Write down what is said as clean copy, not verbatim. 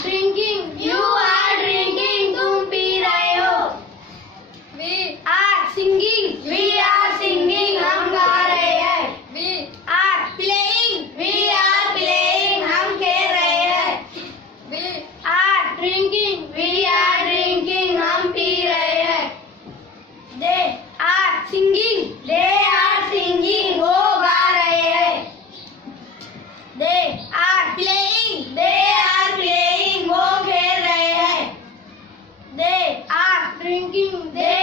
drinking, you are drinking, तुम P रहे हो. We are singing, we are singing, हम गा रहे हैं. We are playing, we are playing, हम खेल रहे हैं. We are drinking, we are drinking, हम पी रहे हैं. They are singing, they are singing, वो गा रहे हैं. They are playing, they are playing, वो खेल रहे हैं. They are drinking, they